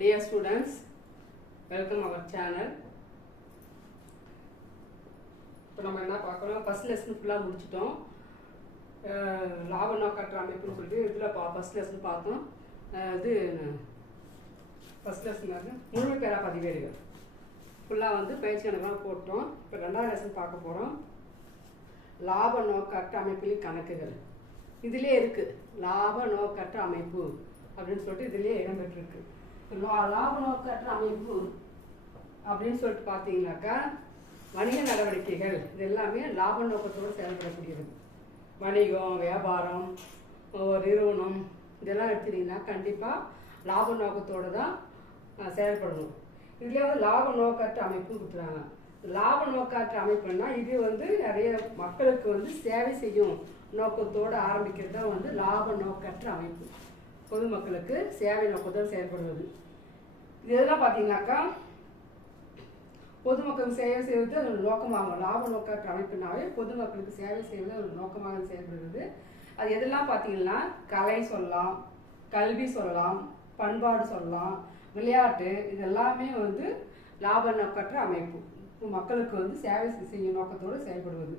Dear students, welcome our channel. இப்போ நம்ம என்ன பார்க்குறோம், ஃபர்ஸ்ட் லெசன் ஃபுல்லாக முடிச்சிட்டோம். லாப நோக்கற்ற அமைப்புன்னு சொல்லிட்டு இதில் ஃபர்ஸ்ட் லெசன் பார்த்தோம். இது ஃபர்ஸ்ட் லெசன் முழு பெறா பதிவேடுகள் ஃபுல்லாக வந்து பயிற்சி கணக்கெலாம் போட்டோம். இப்போ ரெண்டாவது லெசன் பார்க்க போகிறோம். லாப நோக்கற்ற அமைப்பின் கணக்குகள் இதிலே இருக்குது. லாப நோக்கற்ற அமைப்பு அப்படின்னு சொல்லிட்டு இதிலே இடம்பெற்றிருக்கு. லாப நோக்கற்ற அமைப்பு அப்படின்னு சொல்லிட்டு பார்த்தீங்கன்னாக்கா வணிக நடவடிக்கைகள் இது எல்லாமே லாப நோக்கத்தோடு செயல்படக்கூடியது. வணிகம், வியாபாரம், ஒரு நிறுவனம் இதெல்லாம் எடுத்துட்டிங்கன்னா கண்டிப்பாக லாப நோக்கத்தோடு தான் செயல்படணும். இதுலேயே வந்து லாப நோக்கற்ற அமைப்பு கொடுத்துறாங்க. லாப நோக்கற்ற அமைப்புன்னா இது வந்து நிறைய மக்களுக்கு வந்து சேவை செய்யும் நோக்கத்தோடு ஆரம்பிக்கிறது தான் வந்து லாப நோக்கற்ற அமைப்பு. பொதுமக்களுக்கு சேவை நோக்கத்தோடு செயல்படுவது. இதெல்லாம் பார்த்தீங்கன்னாக்கா பொதுமக்களுக்கு சேவை செய்வது ஒரு நோக்கமாகும். லாப நோக்கற்ற அமைப்புனாவே பொதுமக்களுக்கு சேவை செய்வது ஒரு நோக்கமாக செயல்படுகிறது. அது எதெல்லாம் பார்த்தீங்கன்னா கலை சொல்லலாம், கல்வி சொல்லலாம், பண்பாடு சொல்லலாம், விளையாட்டு இதெல்லாமே வந்து லாப நோக்கற்ற அமைப்பு. மக்களுக்கு வந்து சேவை செய்யும் நோக்கத்தோடு செயல்படுவது.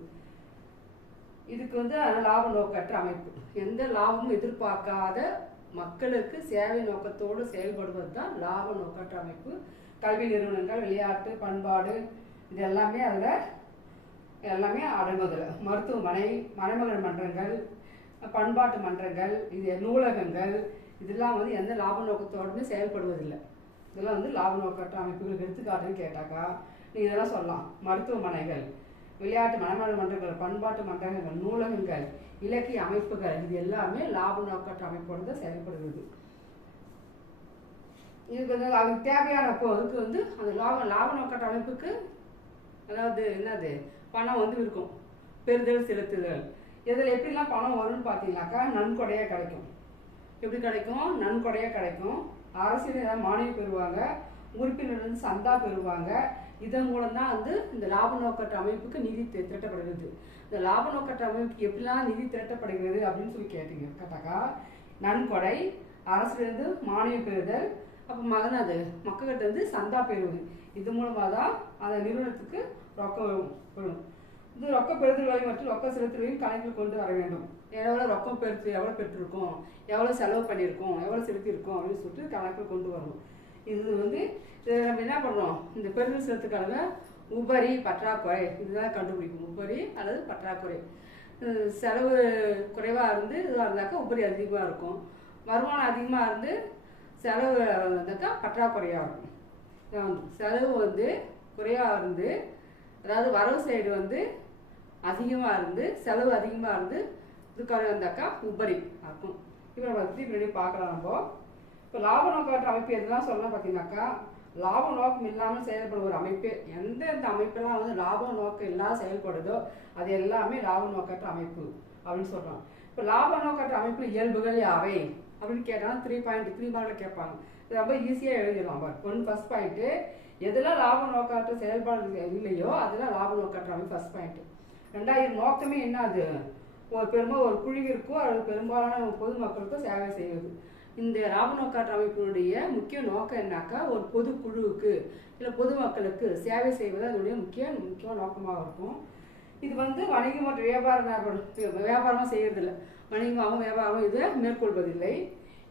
இதுக்கு வந்து லாப நோக்கற்ற அமைப்பு. எந்த லாபமும் எதிர்பார்க்காத மக்களுக்கு சேவை நோக்கத்தோடு செயல்படுவது தான் லாப நோக்கற்ற அமைப்பு. கல்வி நிறுவனங்கள், விளையாட்டு, பண்பாடு இது எல்லாமே அதில் எல்லாமே அடங்குவதில்லை. மருத்துவமனை, மணமகள் மன்றங்கள், பண்பாட்டு மன்றங்கள், இது நூலகங்கள் இதெல்லாம் வந்து எந்த லாப நோக்கத்தோடுமே செயல்படுவதில்லை. இதெல்லாம் வந்து லாப நோக்கற்ற அமைப்புகளுக்கு எடுத்துக்காட்டுன்னு கேட்டாக்கா நீங்கள் இதெல்லாம் சொல்லலாம். மருத்துவமனைகள், விளையாட்டு மணமகள் மன்றங்கள், பண்பாட்டு மன்றங்கள், நூலகங்கள், இலக்கிய அமைப்புகள் இது எல்லாமே லாப நோக்கற்ற அமைப்போடு தான் செயல்படுகிறது. இதுக்கு வந்து அதுக்கு தேவையான அதுக்கு வந்து அந்த லாப நோக்கற்ற அமைப்புக்கு அதாவது என்னது பணம் வந்து இருக்கும். பெறுதல், செலுத்துதல் இதில் எப்படிலாம் பணம் வரும்னு பார்த்தீங்கன்னாக்கா நன்கொடையாக கிடைக்கும். எப்படி கிடைக்கும்? நன்கொடையாக கிடைக்கும். அரசியல் ஏதாவது மானியம் பெறுவாங்க, உறுப்பினர் வந்து சந்தா பெறுவாங்க. இதன் மூலம் தான் வந்து இந்த லாப நோக்கற்ற அமைப்புக்கு நிதி திரட்டப்படுகிறது. இந்த லாப நோக்கற்ற அமைப்புக்கு எப்படிலாம் நிதி திரட்டப்படுகிறது அப்படின்னு சொல்லி கேட்டாக்கா நன்கொடை, அரசிலிருந்து மானியம் பெறுதல், அப்போ அது மக்கள்கிட்ட வந்து சந்தா பெறுவது. இது மூலமாக தான் அந்த நிறுவனத்துக்கு ரொக்கம் வரும். இது ரொக்க பெறுதல்களை மற்றும் ரொக்க செலுத்துகளையும் கணக்கில் கொண்டு வர வேண்டும். எவ்வளோ ரொக்கம் எவ்வளோ பெற்றிருக்கோம், எவ்வளோ செலவு பண்ணியிருக்கோம், எவ்வளோ செலுத்தியிருக்கோம் அப்படின்னு சொல்லிட்டு கணக்கில் கொண்டு வரணும். இது வந்து நம்ம என்ன பண்ணுறோம், இந்த பெறுதல் செலுத்துக்காக உபரி, பற்றாக்குறை இதுதான் கண்டுபிடிக்கும். உபரி அல்லது பற்றாக்குறை. செலவு குறைவாக இருந்து இதாக இருந்தாக்கா உபரி அதிகமாக இருக்கும். வருமானம் அதிகமாக இருந்து செலவு இருந்தாக்கா பற்றாக்குறையாக இருக்கும். செலவு வந்து குறைவாக இருந்து அதாவது வரவு சைடு வந்து அதிகமாக இருந்து செலவு அதிகமாக இருந்து இது குறைவாக இருந்தாக்கா உபரி இருக்கும். இப்போ நம்ம இப்படி பார்க்கலாம். நம்ம இப்போ லாப நோக்கற்ற அமைப்பு எதுலாம் சொல்லலாம் பார்த்தீங்கன்னாக்கா லாப நோக்கம் இல்லாமல் செயல்படும் ஒரு அமைப்பு. எந்தெந்த அமைப்பெல்லாம் வந்து லாப நோக்கம் இல்லாமல் செயல்படுதோ அது எல்லாமே லாப நோக்கற்ற அமைப்பு அப்படின்னு சொல்கிறோம். இப்போ லாப நோக்கற்ற அமைப்பு இயல்புகள் யாவை அப்படின்னு கேட்டாலும் 3.3 மார்க்கில் கேட்பாங்க. இது ரொம்ப ஈஸியாக எழுதிடுவாங்க. ஃபர்ஸ்ட் பாயிண்ட்டு எதெல்லாம் லாப நோக்கற்ற செயல்பாடு இல்லையோ அதெல்லாம் லாப நோக்கற்ற அமைப்பு ஃபர்ஸ்ட் பாயிண்ட்டு. ரெண்டாயிரம் நோக்கமே என்ன, அது ஒரு குழுவிற்கோ அல்லது பெரும்பாலான பொதுமக்களுக்கோ சேவை செய்வது. இந்த லாப நோக்கற்ற அமைப்பினுடைய முக்கிய நோக்கம் என்னாக்கா ஒரு பொதுக்குழுவுக்கு இல்லை பொதுமக்களுக்கு சேவை செய்வது அதனுடைய முக்கிய நோக்கமாக இருக்கும். இது வந்து வணிகம் மற்றும் வியாபாரமாக செய்யறதில்லை. வணிகமாகவும் வியாபாரம் இதை மேற்கொள்வதில்லை.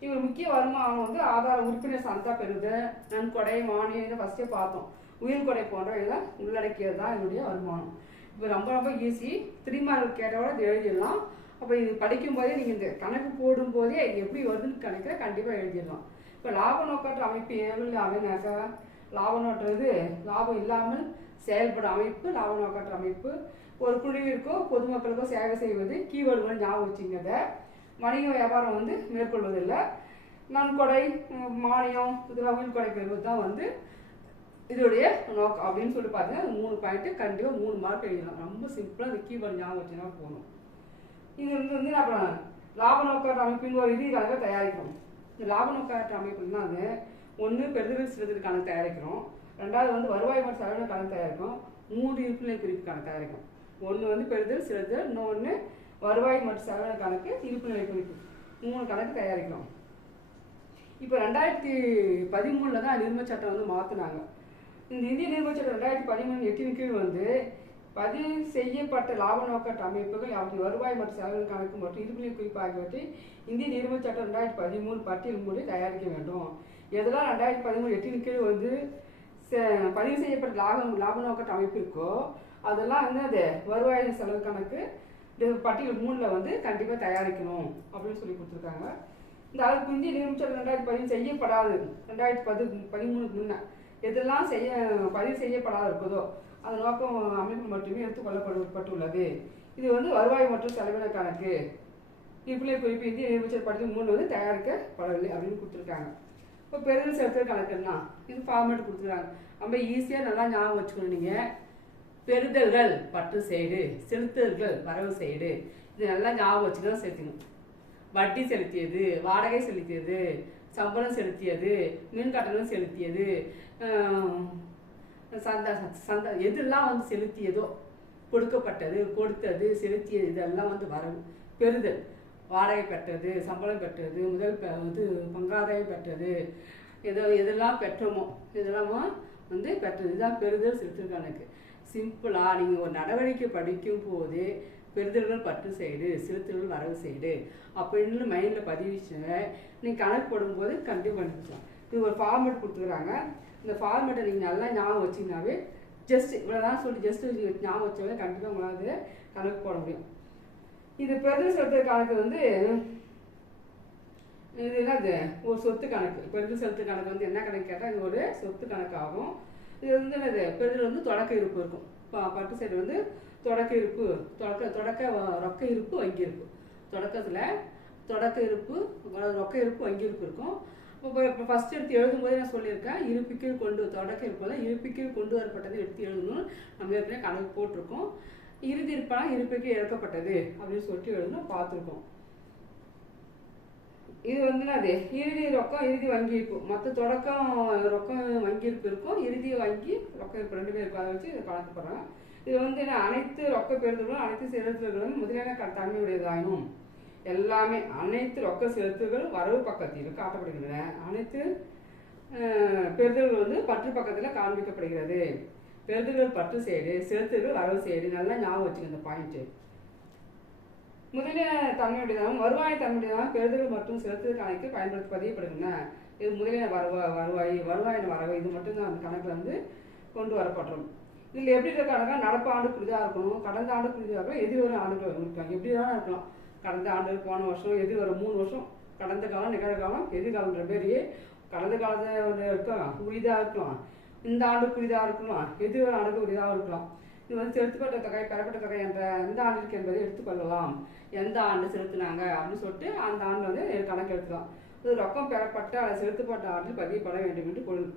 இவர் முக்கிய வருமானம் வந்து ஆதார உறுப்பினர் சந்தா பெறுதல், நன்கொடை, மானியம் இதை ஃபஸ்ட்டே பார்த்தோம். உயிர்கொடை போன்ற இதை உள்ளடக்கியது தான் என்னுடைய வருமானம். இப்போ ரொம்ப ஈஸி. 3 மார்க் கேட்டவோட இது எழுதிடலாம். அப்போ இது படிக்கும்போதே நீங்கள் இந்த கணக்கு போடும்போதே எப்படி வருதுன்னு கணக்கில் கண்டிப்பாக எழுதிடலாம். இப்போ லாப நோக்கற்ற அமைப்பு அமைனாக்கா லாப நோட்டுறது லாபம் இல்லாமல் செயல்படும் அமைப்பு லாப நோக்கற்ற அமைப்பு. ஒரு குழுவிற்கோ பொதுமக்களுக்கோ சேவை செய்வது கீவேர்டுகள் ஞாபகம் வச்சுங்கிறத. வணிக வியாபாரம் வந்து மேற்கொள்வதில்லை. நன்கொடை, மானியம் இதெல்லாம் உயிர்கொடை பெறுவது தான் வந்து இதோடைய நோக்கம் அப்படின்னு சொல்லி பார்த்தீங்கன்னா 3 பாயிண்ட்டு கண்டிப்பாக 3 மார்க் எழுதலாம். ரொம்ப சிம்பிளாக இந்த கீவேர்டு ஞாபகம் வச்சுன்னா போகணும். இது வந்து அப்புறம் லாப நோக்கற்ற அமைப்பின் ஒரு விதி கணக்கை தயாரிக்கிறோம். இந்த லாப நோக்கற்ற அமைப்புன்னா அது ஒன்று பெறுதல் செலுத்துறது கணக்கு தயாரிக்கிறோம், ரெண்டாவது வந்து வருவாய் மற்றும் செலவின கணக்கு தயாரிக்கிறோம், 3 இருப்புநிலை குறிப்பு கணக்கு தயாரிக்கும். ஒன்று வந்து பெறுதல் செலுத்துதல், இன்னொன்று வருவாய் மற்றும் செலவின கணக்கு, இருப்புநிலை குறிப்பு 3 கணக்கு தயாரிக்கிறோம். இப்போ 2013 தான் நிர்ம சட்டம் வந்து மாற்றினாங்க. இந்த இந்திய நிர்ம சட்டம் 2013 8 கீழ் வந்து பதிவு செய்யப்பட்ட லாப நோக்கற்ற அமைப்புகள் அவற்றின் வருவாய் மற்றும் செலவு கணக்கு மற்றும் இருப்புநிலை குறிப்பு ஆகியவற்றை இந்திய நிர்ம சட்டம் 2013 பட்டியல் மூலம் தயாரிக்க வேண்டும். எதெல்லாம் 2013 8 கீழ் வந்து பதிவு செய்யப்பட்ட லாப நோக்கற்ற அமைப்பு இருக்கோ அதெல்லாம் வந்து அது வருவாய் செலவு கணக்கு பட்டியல் 3ல் வந்து கண்டிப்பாக தயாரிக்கணும் அப்படின்னு சொல்லி கொடுத்துருக்காங்க. இந்த அளவுக்கு இந்திய நிர்ம சட்டம் 2013 செய்யப்படாது 2013 முன்ன எதெல்லாம் பதிவு செய்யப்படாத இருக்குதோ அந்த நோக்கம் அமைப்பு மட்டுமே எடுத்துக்கொள்ளப்பட்டுள்ளது. இது வந்து வருவாய் மற்றும் செலவின கணக்கு இருப்புநிலை குறிப்பு இந்திய நிர்ம சட்டம் பட்டியல் 3 வந்து தயாரிக்கப்படவில்லை அப்படின்னு கொடுத்துருக்காங்க. இப்போ பெறுதல் செலுத்தல் கணக்குன்னா இது ஃபார்மேட் கொடுத்துருக்காங்க. ரொம்ப ஈஸியாக நல்லா ஞாபகம் வச்சுக்கணும். நீங்கள் பெறுதல்கள் பற்று சைடு, செலுத்தல்கள் வரவு சைடு, இது நல்லா ஞாபகம் வச்சுதான் சேர்த்துக்கணும். வட்டி செலுத்தியது, வாடகை செலுத்தியது, சம்பளம் செலுத்தியது, மின் கட்டணம் செலுத்தியது, எதெல்லாம் வந்து செலுத்தியதோ கொடுக்கப்பட்டது, கொடுத்தது, செலுத்தியது இதெல்லாம் வந்து வரவு. பெறுதல் வாடகை பெற்றது, சம்பளம் பெற்றது, முதல் வந்து பங்காதாயம் பெற்றது, எதெல்லாம் பெற்றோமோ இதெல்லாமா வந்து பெற்றது. இதுதான் பெறுதல் செலுத்தல் கணக்கு. சிம்பிளாக நீங்கள் ஒரு நடவடிக்கை படிக்கும் போது பெறுதல்கள் பற்று சைடு, செலுத்தல்கள் வரவு சைடு அப்படின்னு மைண்டில் பதிவிச்சுங்க. நீங்கள் கணக்கு போடும்போது கண்டிப்பாக பண்ணிக்கலாம். இது ஒரு ஃபார்மேட் கொடுத்துக்கிறாங்க. இந்த ஃபார்மேட்டை நீங்கள் நல்லா ஞாபகம் வச்சிங்கனாவே ஜஸ்ட் இவ்வளோதான் சொல்லி ஞாபகம் வச்சாவே கண்டிப்பாக உங்களால் கணக்கு போட முடியும். இது பெறுதல் செலுத்தல் கணக்கு வந்து இது என்னது ஒரு சொத்து கணக்கு. பெறுதல் செலுத்தல் கணக்கு வந்து என்ன கணக்கு கேட்டால் இது ஒரு சொத்து கணக்காகும். இது வந்து என்னது பெறுதல் வந்து தொடக்க இருப்பு இருக்கும். பட்டு சைடு வந்து தொடக்க இருப்பு, தொடக்க ரொக்க இருப்பு, வங்கி இருப்பு. தொடக்கத்தில் தொடக்க இருப்பு, ரொக்க இருப்பு, வங்கி இருப்பு இருக்கும். இப்போ ஃபஸ்ட் எடுத்து எழுதும்போது நான் சொல்லியிருக்கேன், இருப்புக்கீழ் தொடக்க இருப்பு தான் இருப்புக்கீழ் கொண்டு வரப்பட்டது எடுத்து எழுதணும். நம்ம ஏற்கனவே கணக்கு போட்டிருக்கோம். இறுதி இருப்பாக இருப்புக்கு இழக்கப்பட்டது அப்படின்னு சொல்லிட்டு எழுதணும், பார்த்துருக்கோம். இது வந்து அது இறுதி ரொக்கம், இறுதி வங்கி இருப்பு. மற்ற தொடக்கம் ரொக்கம் வங்கி இருப்பு இருக்கும், இறுதி வங்கி ரொக்க இருப்பு 2 பேர் இருக்கும். அதை வச்சு இதை கணக்கு போடுறாங்க. இது வந்து அனைத்து ரொக்க பெறுதல்களும் அனைத்து செலுத்துதல்களும் முதலியான தன்மையுடையதாயினும் எல்லாமே அனைத்து ரொக்க செலுத்துதல்கள் வரவு பக்கத்தில் காட்டப்படுகின்றன. அனைத்து பெறுதல்கள் வந்து பற்று பக்கத்தில் காண்பிக்கப்படுகிறது. பெறுதல்கள் பற்று சைடு, செலுத்துதல்கள் வரவு சைடு. நல்லா ஞாபகம் வச்சுக்க இந்த பாயிண்ட்டு. முதலிய தன்மையுடையதாகவும் வருவாய் தன்மையுடையதாகவும் பெறுதல் மற்றும் செலுத்துதல் கணக்கு பதியப்படுகின்றன. இது முதலிய வருவாயின் வரவு இது மட்டும்தான் அந்த கணக்கில் வந்து கொண்டு வரப்படும். இதில் எப்படி இருக்க கணக்காக நடப்பு ஆண்டு குறிதாக இருக்கணும், கடந்த ஆண்டு குறிதாக இருக்கணும், எதிர்வரும் ஆண்டுகள் இருக்கலாம். எப்படி வேணா இருக்கலாம். கடந்த ஆண்டு, போன வருஷம், எதிர்வரும் 3 வருஷம், கடந்த காலம், நிகழ்காலம், எதிர்காலன்ற பேரையே கடந்த காலத்தை இருக்கலாம், உரிதாக இருக்கலாம், இந்த ஆண்டு குறிதாக இருக்கலாம், எதிர்வரும் ஆண்டுக்கு உரிதாக இருக்கலாம். இது வந்து செலுத்தப்பட்ட தொகை, பெறப்பட்ட தொகை என்ற எந்த ஆண்டிற்கு என்பதை எடுத்துக்கொள்ளலாம். எந்த ஆண்டு செலுத்தினாங்க அப்படின்னு சொல்லிட்டு அந்த ஆண்டு வந்து கணக்கு எடுத்துக்கலாம். இது ரொக்கம் பெறப்பட்ட அல்லது செலுத்தப்பட்ட ஆண்டில் பதியப்பட வேண்டும் என்று பொருள்.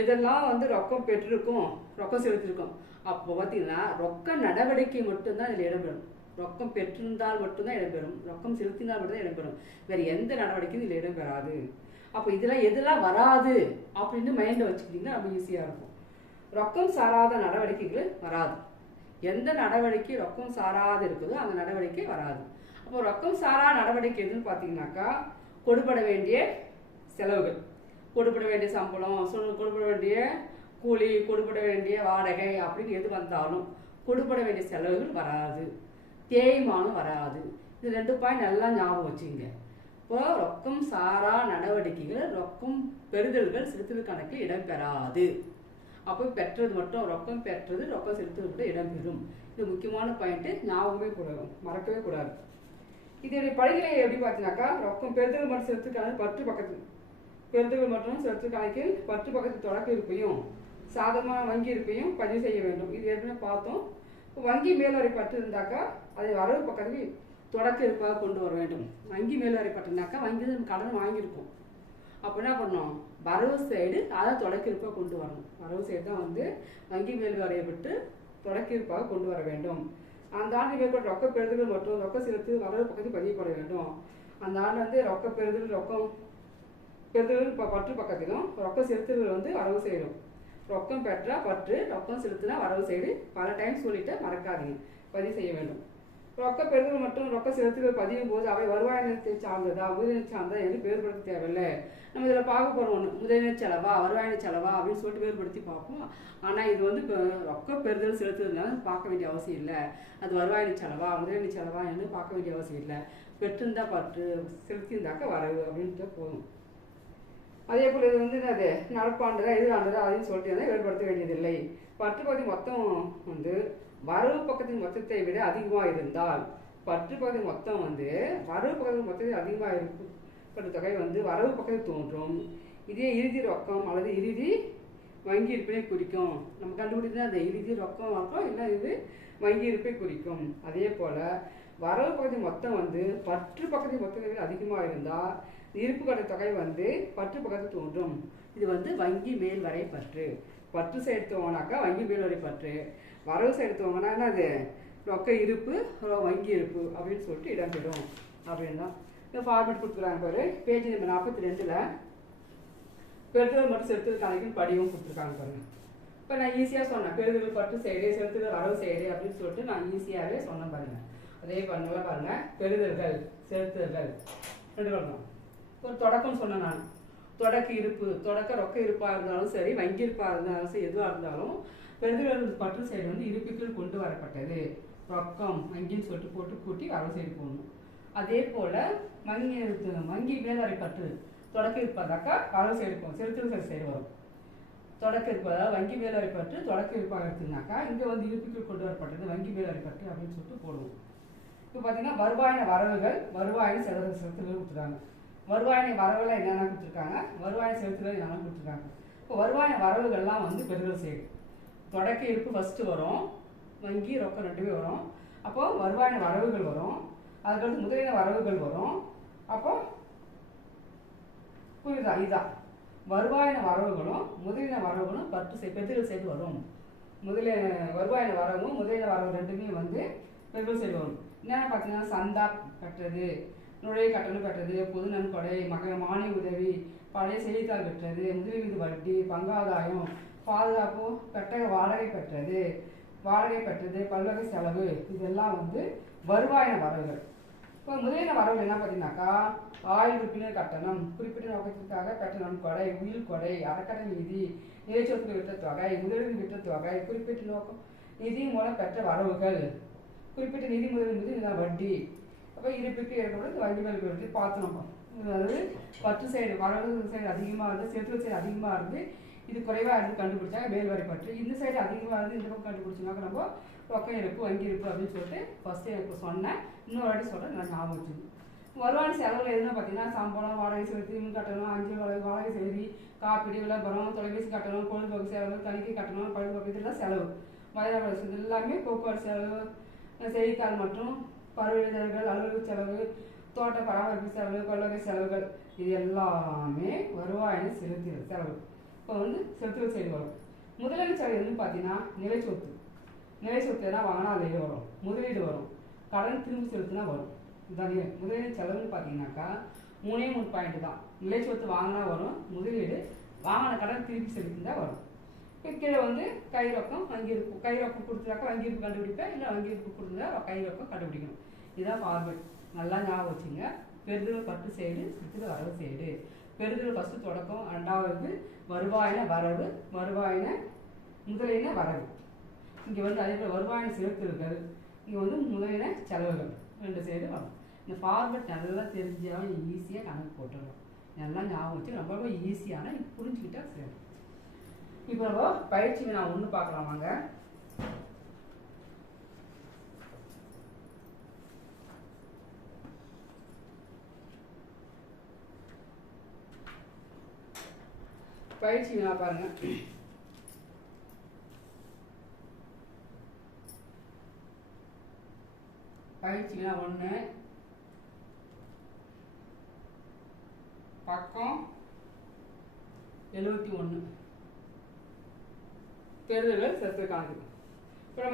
எதெல்லாம் வந்து ரொக்கம் பெற்றிருக்கும், ரொக்கம் செலுத்திருக்கும், அப்போ பார்த்தீங்கன்னா ரொக்க நடவடிக்கை மட்டும்தான் இதில் இடம்பெறும். ரொக்கம் பெற்றிருந்தால் மட்டும்தான் இடம்பெறும், ரொக்கம் செலுத்தினால் மட்டும்தான் இடம்பெறும். வேறு எந்த நடவடிக்கையும் இதில் இடம்பெறாது. அப்போ இதெல்லாம் எதெல்லாம் வராது அப்படின்னு மைண்டில் வச்சுக்கிட்டிங்கன்னா ரொம்ப ஈஸியாக இருக்கும். ரொக்கம் சாராத நடவடிக்கைகள் வராது. எந்த நடவடிக்கை ரொக்கம் சாராது இருக்குதோ அந்த நடவடிக்கை வராது. அப்போ ரொக்கம் சாரா நடவடிக்கை எதுன்னு பார்த்தீங்கன்னாக்கா கொடுபட வேண்டிய செலவுகள், கொடுபட வேண்டிய சம்பளம், கொடுபட வேண்டிய கூலி, கொடுபட வேண்டிய வாடகை அப்படின்னு எது வந்தாலும் கொடுபட வேண்டிய செலவுகள் வராது, தேய்மானம் வராது. இது 2 பாயிண்ட் நல்லா ஞாபகம் வச்சுங்க. இப்போ ரொக்கம் சாரா நடவடிக்கைகள், ரொக்கம் பெறுதல்கள் செலுத்துதல் கணக்கில் இடம்பெறாது. அப்போ பெற்றது மட்டும், ரொக்கம் பெற்றது ரொக்கம் செலுத்துவது மட்டும் இடம்பெறும். இது முக்கியமான பாயிண்ட்டு, ஞாபகமே கூடாது, மறக்கவே கூடாது. இதனுடைய படிநிலை எப்படி பார்த்தீங்கன்னாக்கா ரொக்கம் பெறுதல் மற்றும் செலுத்து கணக்கு பற்று பக்கத்தில், பெறுதல் மற்றும் செலுத்து கணக்கில் பற்று பக்கத்தில் தொடக்க இருப்பையும் சாதகமான வங்கி இருப்பையும் பதிவு செய்ய வேண்டும். இது ஏற்கனவே பார்த்தோம். வங்கி மேல்வரை பற்று இருந்தாக்கா அதை வரவு பக்கத்தில் தொடக்க இருப்பாக கொண்டு வர வேண்டும். வங்கி மேல்வரை பற்றுனாக்கா வங்கி நம்ம கடன் வாங்கியிருக்கோம், அப்போ என்ன பண்ணணும், வரவு சைடு அதை தொடக்க இருப்பாக கொண்டு வரணும். வரவு சைடு தான் வந்து வங்கி மேல்வரையை விட்டு தொடக்க இருப்பாக கொண்டு வர வேண்டும். அந்த ஆண்டு மேற்கொண்ட ரொக்க பெறுதல்கள் மற்றும் ரொக்க செலுத்து வரவு பக்கத்தில் பதியப்பட வேண்டும். அந்த ஆண்டு வந்து ரொக்க பெறுதல், ரொக்கம் பெறுதல் பற்று பக்கத்திலும் ரொக்க செலுத்துதல் வந்து வரவு செய்யணும். ரொக்கம் பெற்றா பற்று, ரொக்கம் செலுத்தினா வரவு சைடு. பல டைம் சொல்லிட்டு மறக்காதீங்க, பதிவு செய்ய வேண்டும். ரொக்க பெறுதல் மற்றும் ரொக்க செலுத்துதல் பதியும் போது அவை வருவாயினத்தை சார்ந்ததா முதலினை சார்ந்ததா என்று வேறுபடுத்த தேவையில்லை. நம்ம இதில் பார்க்க போகிறோம் ஒன்று முதலினை செலவா வருவாயின செலவா அப்படின்னு சொல்லிட்டு வேறுபடுத்தி பார்ப்போம். ஆனால் இது வந்து இப்போ ரொக்க பெறுதல் செலுத்துறதுனால பார்க்க வேண்டிய அவசியம் இல்லை. அது வருவாயின செலவா முதலினை செலவா என்று பார்க்க வேண்டிய அவசியம் இல்லை. பெற்றிருந்தா பற்று செலுத்தியிருந்தாக்க வரவு அப்படின்ட்டு போதும். அதே போல் இது வந்து அது நடப்பாண்டதா எதிராண்டதா அப்படின்னு சொல்லிட்டு வேறுபடுத்த வேண்டியதில்லை. பற்று பகுதி மொத்தம் வந்து வரவு பக்கத்தின் மொத்தத்தை விட அதிகமாக இருந்தால் பற்று பகுதி மொத்தம் வந்து வரவு பக்கத்தின் மொத்தத்தில் அதிகமாக இருப்பது தொகை வந்து வரவு பக்கத்தில் தோன்றும். இதே இறுதி ரொக்கம் அல்லது இறுதி வங்கி இருப்பினை குறிக்கும். நம்ம கண்டுபிடிச்சா அந்த இறுதி ரொக்கம் இருக்கும், இல்லை இது வங்கி இருப்பை குறிக்கும். அதே போல் வரவு பகுதி மொத்தம் வந்து பற்று பக்கத்தின் மொத்தத்தை விட அதிகமாக இருந்தால் இருப்பு கடை தொகை வந்து பற்று பக்கத்தில் தோன்றும். இது வந்து வங்கி மேல் வரை பற்று. பற்று சேர்த்தோம்னாக்கா வங்கி மேல் வரை பற்று. வரவு சேர்த்தோம்னா என்னது ரொக்க இருப்பு வங்கி இருப்பு அப்படின்னு சொல்லிட்டு இடம்பெறும் அப்படின்னு தான் இந்த ஃபார்மேட் கொடுத்துருக்காங்க பாரு. பேஜ் நம்பர் 42 பெறுதல் மற்றும் செலுத்துதல் கணக்கின் படியும் கொடுத்துருக்காங்க பாருங்க. இப்போ நான் ஈஸியாக சொன்னேன் பெறுதல் பற்று சைடு செலுத்துதல் வரவு சைடு அப்படின்னு சொல்லிட்டு நான் ஈஸியாகவே சொன்னேன் பாருங்க. அதே பண்ணலாம் பாருங்க. பெறுதல்கள் செலுத்துதல்கள் ரெண்டு வரணும். ஒரு தொடக்கம் சொன்னேன் நான். தொடக்க இருப்பு தொடக்க ரொக்க இருப்பாக இருந்தாலும் சரி வங்கி இருப்பாக இருந்தாலும் சரி எதுவாக இருந்தாலும் பெறுதல் பற்று சைடு வந்து இருப்புக்குள் கொண்டு வரப்பட்டது ரொக்கம் வங்கின்னு சொல்லிட்டு போட்டு கூட்டி வரவு சைடு போடணும். அதே போல் வங்கி மேல்வரை பற்று தொடக்க இருப்பதாக்கா வரவு சைடு போகும், செலுத்துதல் சைடு வரும். தொடக்க இருப்பதா வங்கி மேல்வரை பற்று தொடக்க இருப்பாக எடுத்துனாக்கா இங்கே வந்து இருப்புக்குள் கொண்டு வரப்பட்டது வங்கி மேல்வரை பற்று அப்படின்னு சொல்லிட்டு போடுவோம். இப்போ பார்த்தீங்கன்னா வருவாயின வரவுகள் வருவாயின செலுத்துதல் கொடுத்துருக்காங்க. வருவாயினை வரவுகள் என்னென்ன கொடுத்துருக்காங்க, வருவாயினை செலுத்துதல் என்னென்ன கொடுத்துருக்காங்க. இப்போ வருவாயின வரவுகள்லாம் வந்து பெறுதல் சைடு தொடக்க இருப்பு ஃபஸ்ட்டு வரும், வங்கி ரொக்கம் ரெண்டுமே வரும். அப்போது வருவாயின வரவுகள் வரும், அதுக்கடுத்து முதலின வரவுகள் வரும். அப்போ புரியுதா? இதுதான் வருவாயின வரவுகளும் முதலின வரவுகளும் பற்று பெறுதல் சைடு வரும். வருவாயின வரவும் முதலின வரவு ரெண்டுமே வந்து பெறுதல் சைடு வரும். என்னென்ன பார்த்தீங்கன்னா சந்தா கட்டுறது, நுழைவு கட்டணம் கட்டுறது, பொது நன்கொடை, மானிய உதவி, பழைய செய்தித்தாள் பெற்றது, முதலீடு மீது வட்டி, பங்காதாயம், பாதுகாப்பு, பெட்டக வாடகை பெற்றது, பல்வகை செலவு, இதெல்லாம் வந்து வருவாயின வரவுகள். இப்போ முதலின வரவுகள் என்ன பார்த்தீங்கன்னாக்கா ஆயுள் உறுப்பினர் கட்டணம், குறிப்பிட்ட நோக்கத்திற்காக பெற்ற நன்கொடை, உயில் கொடை, அறக்கட்டளை நிதி, நிலைச்சொத்து விட்ட தொகை, முதலீடு விட்ட தொகை, குறிப்பிட்ட நோக்கம் நிதி மூலம் பெற்ற வரவுகள், குறிப்பிட்ட நிதி முதலீடு மீது இதான் வட்டி. அப்போ இருப்புக்கு ஏற்படும் வங்கி மேல் வட்டி பார்த்தோம். அதாவது பற்று சைடு வரவு சைடு அதிகமாக இருந்து செலுத்துதல் சைடு அதிகமாக இருந்து இது குறைவாக இருந்து கண்டுபிடிச்சாங்க மேல்வரை பற்று. இந்த சைடு அதிகமாக இருந்து இந்த பக்கம் கண்டுபிடிச்சோம்னாக்க நம்ம ரொக்கம் இருப்பு வங்கி இருப்பு அப்படின்னு சொல்லிட்டு ஃபஸ்ட்டு எனக்கு சொன்னேன். இன்னொரு வாட்டி சொல்கிறேன், நான் ஞாபகம் வச்சுக்கணும். வருவான செலவில் எதுனா பார்த்தீங்கன்னா சம்பளம், வாடகை செலுத்தி, மின் கட்டணம், அஞ்சல் வாடகை செலுத்தி, காப்பீடு, விளம்பரம், தொலைபேசி கட்டணம், பொழுதுபோக்கு செலவு, தணிக்கை கட்டணம், பழுதுபோக்கு இதெல்லாம் செலவு. வயது எல்லாமே போக்குவரத்து செலவு, செய்தித்தாள் மற்றும் பறவைகள், அலுவலக செலவு, தோட்ட பராமரிப்பு செலவு, கொள்ளகை செலவுகள், இது எல்லாமே வருவாயின செலுத்துதல் செலவு. இப்போ வந்து செலுத்துதல் சைடு வரும். முதலீடு செலவு எதுன்னு பார்த்தீங்கன்னா நிலை சொத்து எதனா வாங்கினா அதில் வரும், முதலீடு வரும், கடன் திரும்பி செலுத்தினா வரும். இதான் முதலீடு செலவுன்னு பார்த்தீங்கன்னாக்கா 3 பாயிண்ட் தான். நிலை சொத்து வாங்கினா வரும், முதலீடு வாங்கின கடன் திருப்பி செலுத்தினா வரும். இப்போ கீழே வந்து கை ரொக்கம் வங்கி இருப்பு, கை ரொக்கம் கொடுத்துருக்காக்கா வங்கி இருப்பு கண்டுபிடிப்பேன், இல்லை வங்கி இருப்பு கொடுத்துருந்தா கை ரொக்கம் கண்டுபிடிக்கணும். இதுதான் ஃபார்மேட். நல்லா ஞாபகம் வச்சுங்க. பெறுதல் பற்று சைடு செலுத்துதல் வரவு சைடு. பெறுதல் ஃபஸ்ட்டு தொடக்கம், ரெண்டாவது வருவாயின வரவு, வருவாயின முதலின வரவு. இங்கே வந்து அதே போல் வருவாயின செலுத்துதல்கள், இங்கே வந்து முதலின செலவுகள் ரெண்டு சைடு வரும். இந்த ஃபார்மேட் நல்லா தெரிஞ்சாலும் ஈஸியாக கணக்கு போட்டுடலாம். நல்லா ஞாபகம் வச்சு ரொம்ப ரொம்ப ஈஸியான புரிஞ்சுக்கிட்டா சரி. இப்போ நம்ம பயிற்சிக்கு நான் ஒன்று பார்க்கலாமாங்க. பயிற்சி நான் பாருங்க. பயிற்சினா 1 பக்கம் 71 பெறுதல்கள் செலுத்து கணக்கு.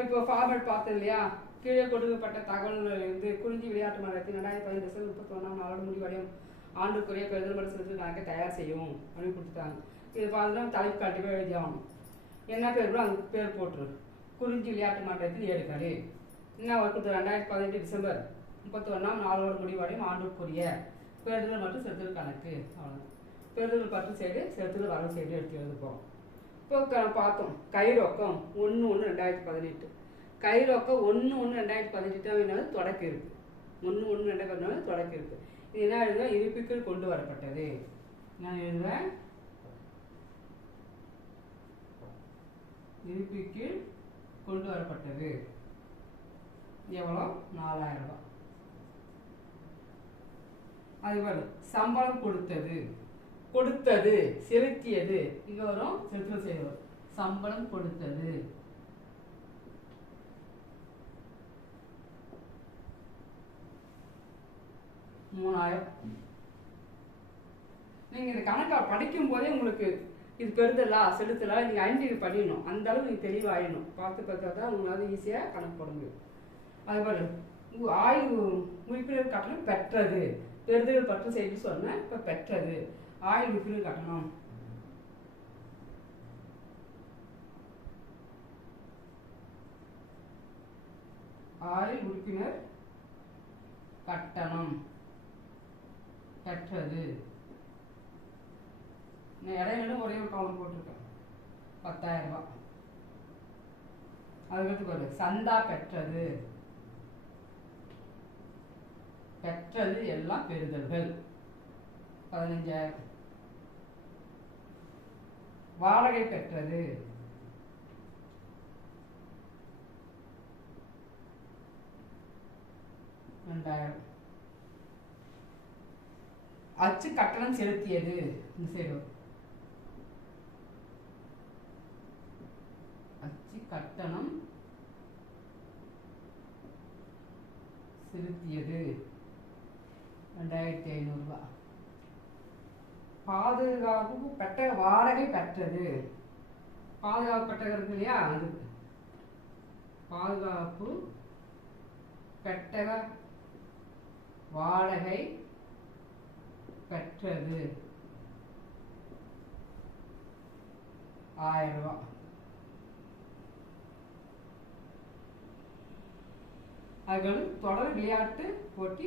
இப்போ ஃபார்மேட் பார்த்தோம் இல்லையா. கீழே கொடுக்கப்பட்ட தகவல்களிலிருந்து குறிஞ்சி விளையாட்டு மன்றத்தின் 2015 டிசம்பர் 31ஆம் நாளோடு முடிவடையும் ஆண்டுக்குரிய பெறுதல் மற்றும் செலுத்து கணக்கை தயார் செய்யும் அப்படின்னு கொடுத்துட்டாங்க. இது பார்த்தோம்னா தலைப்பு கண்டிப்பாக எழுதி ஆகணும். என்ன பேர் கூட அந்த பேர் போட்டுரு. குறிஞ்சி விளையாட்டு மன்றத்தின் ஏடுகளே என்ன வகுப்பு 2018 டிசம்பர் 31ஆம் நாளோடு முடிவடையும் ஆண்டுக்குரிய பெறுதல் மற்றும் செலுத்தல் கணக்கு. அவ்வளோ பெறுதல் பற்று சைடு செலுத்தல் வரவு சைடு எடுத்து எழுதுப்போம். இப்போ பார்த்தோம் கை ரொக்கம் 1/1/2018. கை ரொக்கம் 1/1/2018 தொடக்க இருக்கு. 1/1/2018 தொடக்க இருக்கு. இது என்ன எழுதுவேன்? இருப்புக்குள் கொண்டு வரப்பட்டது. நான் எழுதுவேன் இருப்புக்குள் கொண்டு வரப்பட்டது. எவ்வளோ? 4000 ரூபாய். அதுபோல் சம்பளம் கொடுத்தது, கொடுத்தது செலுத்தியது, இங்க வரும் செலுத்தல் செய்வோம். சம்பளம் கொடுத்தது 3000. நீங்க இந்த கணக்கை படிக்கும் போதே உங்களுக்கு இது பெறுதலா செலுத்தலா நீங்க ஐடென்டிஃபை பண்ணிடணும். அந்த அளவு நீங்க தெளிவாயிடணும். பார்த்து பார்த்தா தான் உங்களால ஈஸியா கணக்கு போட முடியும். அதுபோல் ஆய்வு உறுப்பினர் கட்டணம் பெற்றது, பெறுதல் பற்று செய்து சொன்னேன். இப்போ பெற்றது ஆயுள் உறுப்பினர் கட்டணம் ஆயுள் உறுப்பினர் கட்டணம் பெற்றது. இடையில ஒரே ஒரு காலம் போட்டிருக்கேன் 10,000 ரூபாய். அதுக்கடுத்து பாரு சந்தா பெற்றது, பெற்றது எல்லாம் பெறுதல்கள் 15,000. வாடகை பெற்றது 2,000. அச்சு கட்டணம் செலுத்தியது இந்த சைடு. அச்சு கட்டணம் செலுத்தியது 2,500 ரூபாய். பாதுகாப்பு பெட்டக வாடகை பெற்றது. பாதுகாப்பு பெட்டகம் இருக்கு இல்லையா, அது பாதுகாப்பு பெட்டக வாடகை பெற்றது 1000 ரூபாய். அதுக்கு தொடர் விளையாட்டு போட்டி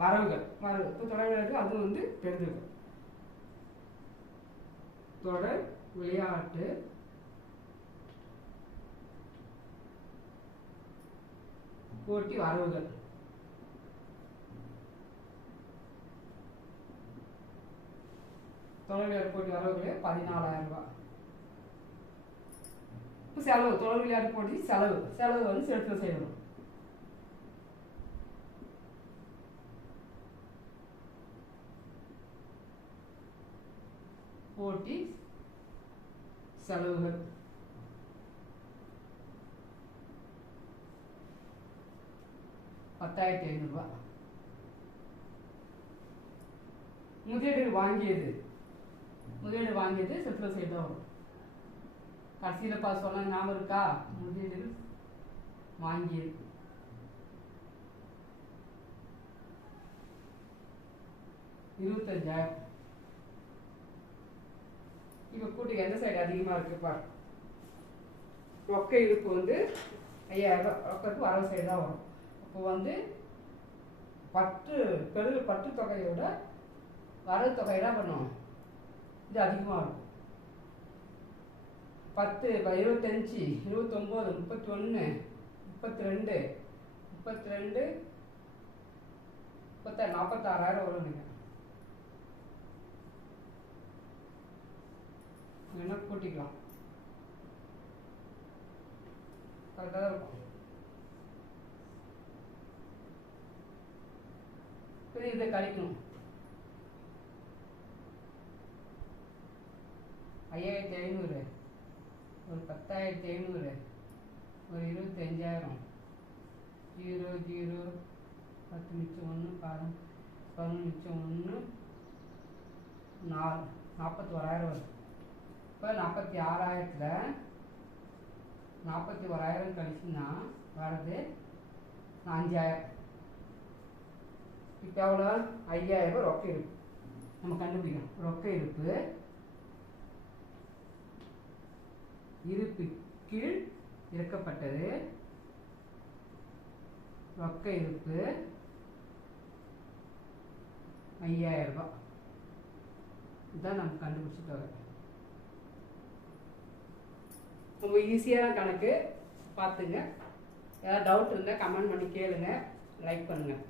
வரவுகள். இப்போ தொடர் விளையாட்டு அது வந்து பெறுதல்கள். தொடர் விளையாட்டு போட்டி வரவுகள் தொடர் விளையாட்டு போட்டி வரவுகளே 14,000 ரூபாய். இப்போ செலவு தொடர் விளையாட்டு போட்டி செலவு வந்து செலுத்தல் செய்யணும். போட்டி செலவுகள் 10,500 ரூபாய். முதலீடு வாங்கியது செலுத்தல் செய்து வரும். கடைசியில் சொன்ன ஞாபகம் இருக்கா? முதலீடு வாங்கியது 25,000. இப்போ கூட்டி எந்த சைடு அதிகமாக இருக்கு பாரு. ரொக்க இருப்பு வந்து 5,000 ரூபாய். ரொக்கத்துக்கு வரவு சைடு தான் வரும். அப்போ வந்து பற்று தொகையோட வரவு தொகை என்ன பண்ணும்? இது அதிகமாக இருக்கும். 10, 25, 29, 31, 32, 46,000 வரும். நீங்கள் என்ன கூட்டிக்கலாம், கரெக்டாக இருக்கும். இதை கழிக்கணும். 5,500, ஒரு 10,500, ஒரு 25,000, 0 0 10 மிச்சம் 1 பாருங்க, 11 மிச்சம் 1 4 41,000 வரும். இப்போ 46,000ல் 41,000 கழிச்சுன்னா வர்றது 5,000. இப்போ எவ்வளோ? 5,000 ரொக்க இருப்பு நம்ம கண்டுபிடிக்கணும். ரொக்க இருப்பு கீழ் இறக்கப்பட்டது ரொக்க இருப்பு 5000 ரூபாய். இதுதான் நம்ம கண்டுபிடிச்ச தொகை. ரொம்ப ஈஸியான கணக்கு, பார்த்துங்க. ஏதாவது டவுட் இருந்தால் கமெண்ட் பண்ணி கேளுங்க, லைக் பண்ணுங்கள்.